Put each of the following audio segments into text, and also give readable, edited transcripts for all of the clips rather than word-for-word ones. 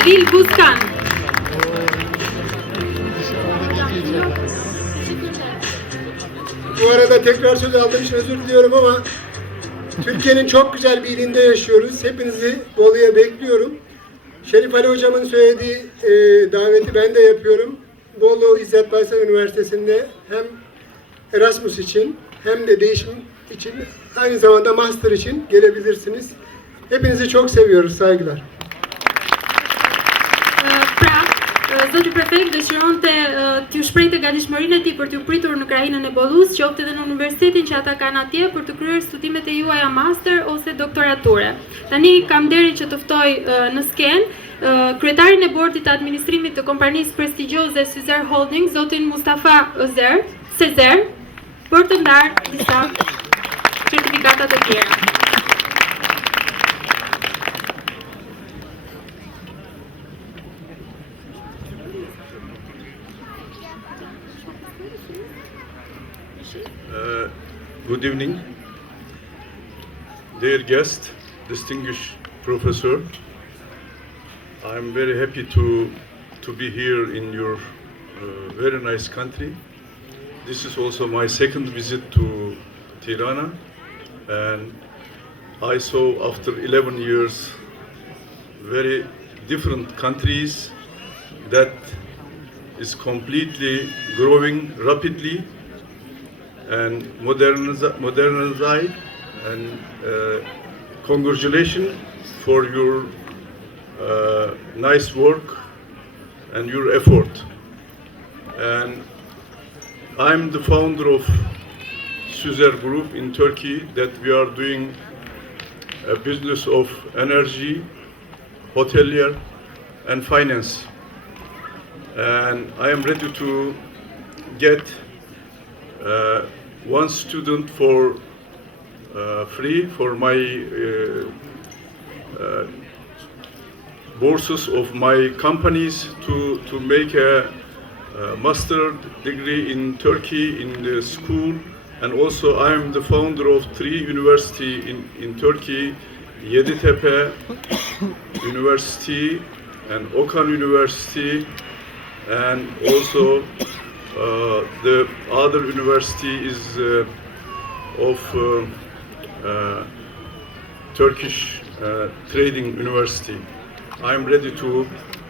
Halil Buskan. Bu arada tekrar söz aldığım için özür diliyorum ama Türkiye'nin çok güzel bir ilinde yaşıyoruz. Hepinizi Bolu'ya bekliyorum. Şerif Ali Hocam'ın söylediği daveti ben de yapıyorum. Bolu İzzet Baysal Üniversitesi'nde hem Erasmus için hem de değişim için aynı zamanda master için gelebilirsiniz. Hepinizi çok seviyoruz. Saygılar. Zoti prefekt dëshironte t'ju shprehte gatishmërinë e tij për t'ju pritur në krahinën e Bollus, qoftë edhe në universitetin që ata kanë atje për të kryer studimet e juaja master ose doktorature. Tani kam nderin që të ftoj në skenë kryetarin e bordit të administrimit të kompanisë prestigjioze Sezer Holding, zotin Mustafa Sezer, për të ndarë disa certifikata të tjera. Good evening, dear guest, distinguished professor. I'm very happy to be here in your very nice country. This is also my second visit to Tirana, and I saw after 11 years very different countries that is completely growing rapidly and modernized, and congratulations for your nice work and your effort. And I'm the founder of Sezer Group in Turkey, that we are doing a business of energy, hotelier and finance. And I am ready to get one student for free for my bourses of my companies to make a master degree in Turkey in the school. And also I am the founder of 3 universities in Turkey, Yeditepe University and Okan University, and also the other university is of Turkish Trading University. I am ready to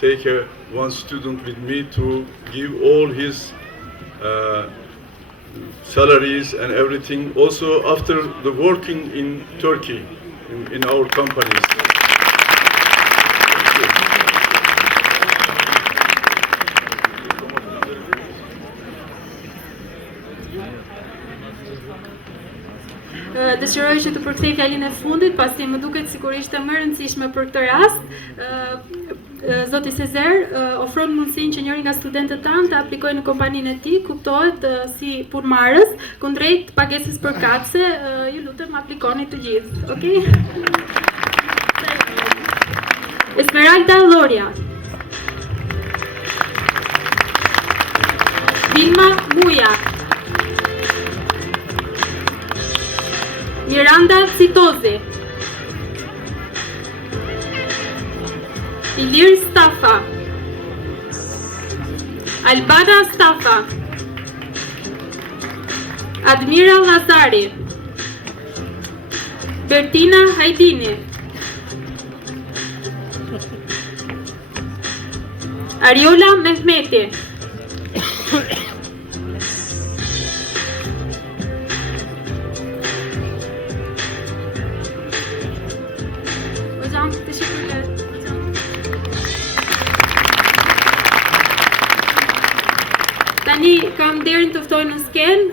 take one student with me to give all his salaries and everything. Also after the working in Turkey in our companies. Dëshiroj që të përkthej fjalinë e fundit, pasi më duket sikur ishte më e rëndësishme për këtë rast. Zoti Sezer ofron mundësinë që njëri nga studentët tanë të aplikojë në kompaninë e tij, kuptohet si punëmarrës, kundrejt pagesës përkatëse. Ju lutem aplikoni të gjithë, okay? Esmeralda Loria, Dilma Muja, Miranda Citozi, Ilir Stafa, Albana Stafa, Admira Lazari, Bertina Hajdini, Ariola Mehmeti, Tani kam nderin të ftoj në skenë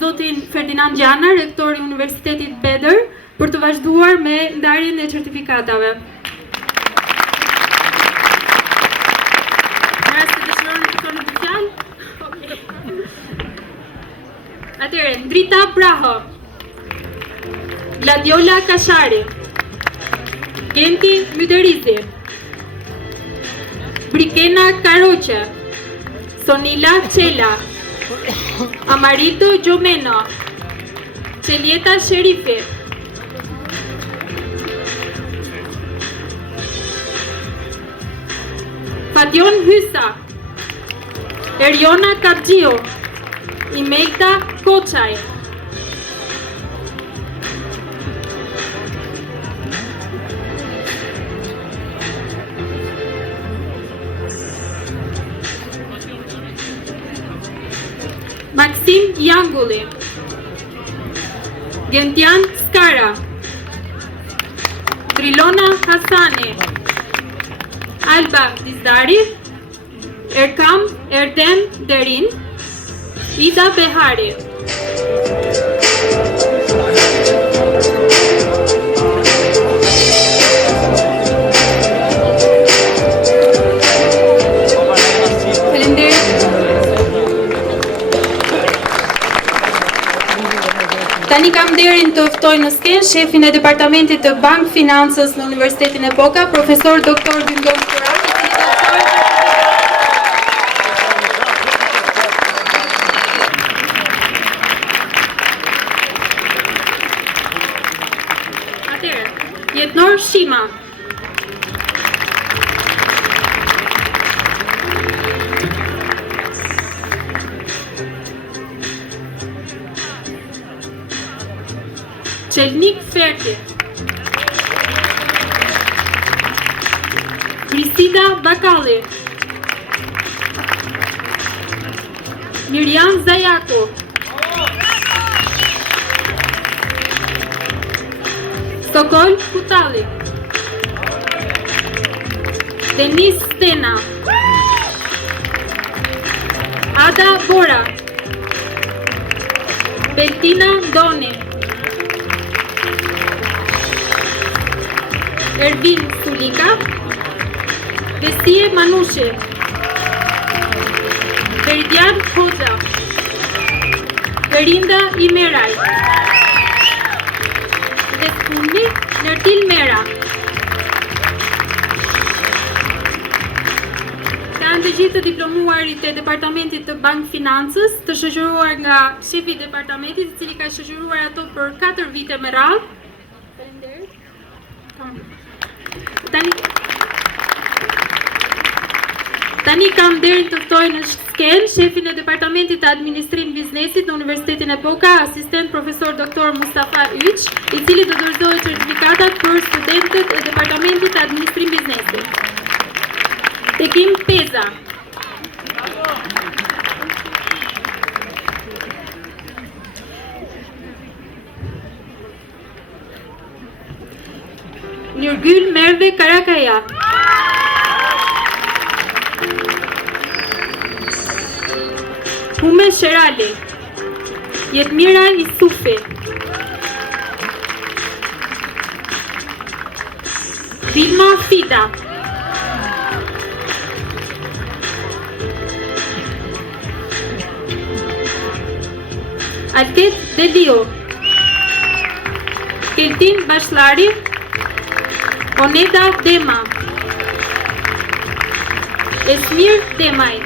zotin Ferdinand Gjana, rektor i Universitetit Bedër, për të vazhduar me ndarjen e certifikatave. Nëse dëshironi të thoni një fjalë? Atëherë, Ndrita Braho, Gladiola Kashari, Genti Myterizi, Brikena Karoqe, Sonila Qela, Amarito Gjomeno, Qelieta Sherifi, Pation Hysa, Eriona Kapgjio, Imelda Koçaj. Maxim Jangulli, Gentian Skara, Trilona Hasani, Alba Dizdari, Erkam Erdem Derin, Ida Behari. Tani kam nderin të ftoj në skenë shefin e Departamentit të Bank Financës në Universitetin Epoka, profesor Dr. Gyngjon Kuraj, Jetnor Shima, Çelnik Ferti, Kristina Bakalli, Miriam Zajaku, Sokol Kutalli, Denis Stena, Ada Bora, Bettina Doni, Ervin Sulika, Vesie Manushe, Veridian Hoxha, Verinda Imeray, dhe fundmi Nertil Mera. Kanë të gjithë të diplomuarit e Departamentit të Bank Financës, të shoqëruar nga shefi i departamentit, i cili ka shoqëruar ato për 4 vite me radhë. Faleminderit. Tani kam nderin të ftoj në skenë shefin e Departamentit të Administrim Biznesit në Universitetin Epoka, asistent profesor Dr. Mustafa Yç, i cili do dorëzojë certifikatat për studentët e Departamentit të Administrim Biznesit. Tekim Peza. Nurgül Merve Karakaya, Hume Sherali, Jetmira Isufi, Vilma Fida, Altet Delio, Keltin Bashlari, Oneda Dema, Esmir Demay,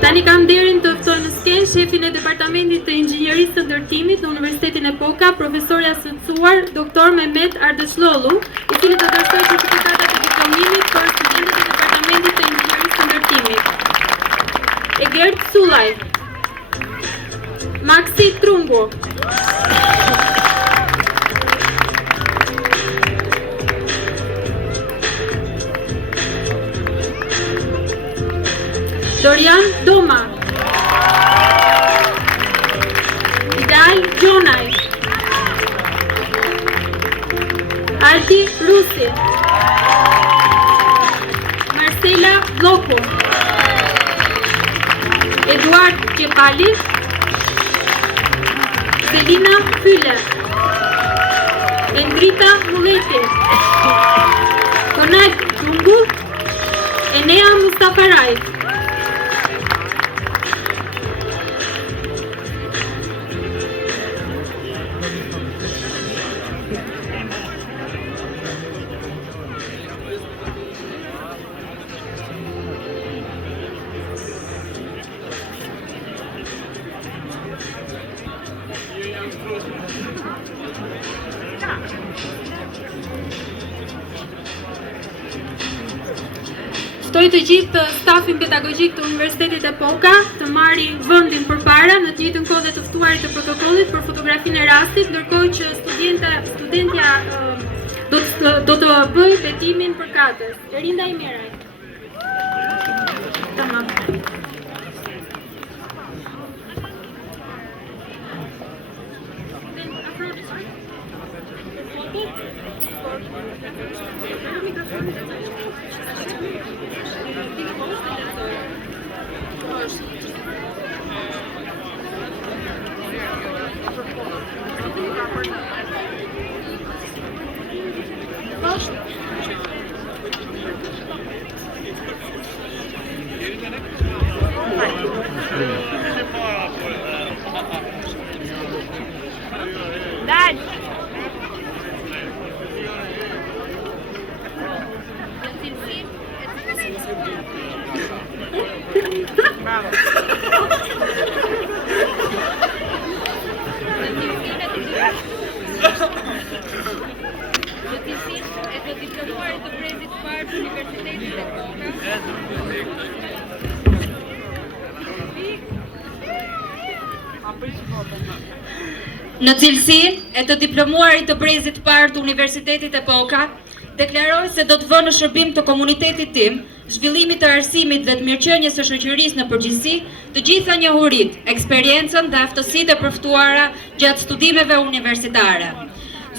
tani kam nderin të ftoj në skenë shefin e Departamentit të Inxhinierisë së Ndërtimit në Universitetin Epoka, profesor i asociuar Dr. Mehmet Ardeshlolu, i cili do dorëzojë certifikatat e diplomimit për studentët e Departamentit të Inxhinierisë së Ndërtimit. Egert Sulaj, Maxi Trungo, Dorian Doma, Idal Gjonaj, Alti Rusi, Marcela Bloko, Eduard Qepali, Selina Fyller, Endrita Mulleti, Konal Dungu, Enea Mustafaraj. Ftoj të gjithë stafin pedagogjik të Universitetit Epoka të marrë vendin përpara në të njëjtën kohë dhe të ftuarit të protokollit për fotografinë e rastit, ndërkohë që studentja do të bëjë betimin për katës. Erinda Imeraj. Tamam. Në cilësinë e të diplomuarit të brezit parë të Universitetit Epoka, deklaroj se do të vë në shërbim të komunitetit tim, zhvillimit të arsimit dhe të mirëqenies së shoqërisë në përgjithësi, të gjitha njohuritë, eksperiencën dhe aftësitë e përftuara gjatë studimeve universitare.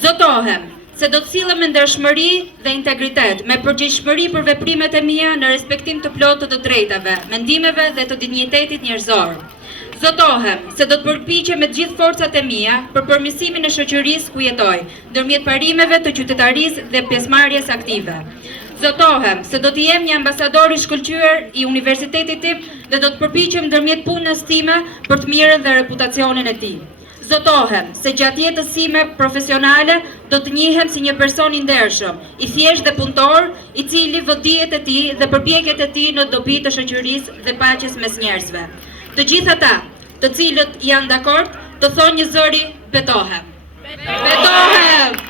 Zotohem se do të sillem me ndershmëri dhe integritet, me përgjegjësish për veprimet e mia në respektim të plotë të drejtave, mendimeve dhe të dinjitetit njerëzor. Zotohem se do të përpiqem me të gjithë forcat e mia për përmirësimin e shoqërisë ku jetoj, ndërmjet parimeve të qytetarisë dhe pjesëmarrjes aktive. Zotohem se do të jem një ambasador i shkëlqyer i universitetit tim dhe do të përpiqem ndërmjet punës time për të mirën dhe reputacionin e tij. Zotohem se gjatë jetës sime profesionale do të njihem si një person i ndershëm, i thjeshtë dhe punëtor, i cili vë dijet e tij dhe përpjekjet e tij në dobi të shoqërisë dhe paqes mes njerëzve. Të gjithë ata, të cilët janë dakord, të thonë një zëri betohem. Betohem!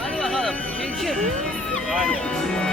Hadi bakalım. Gençim. Aynen.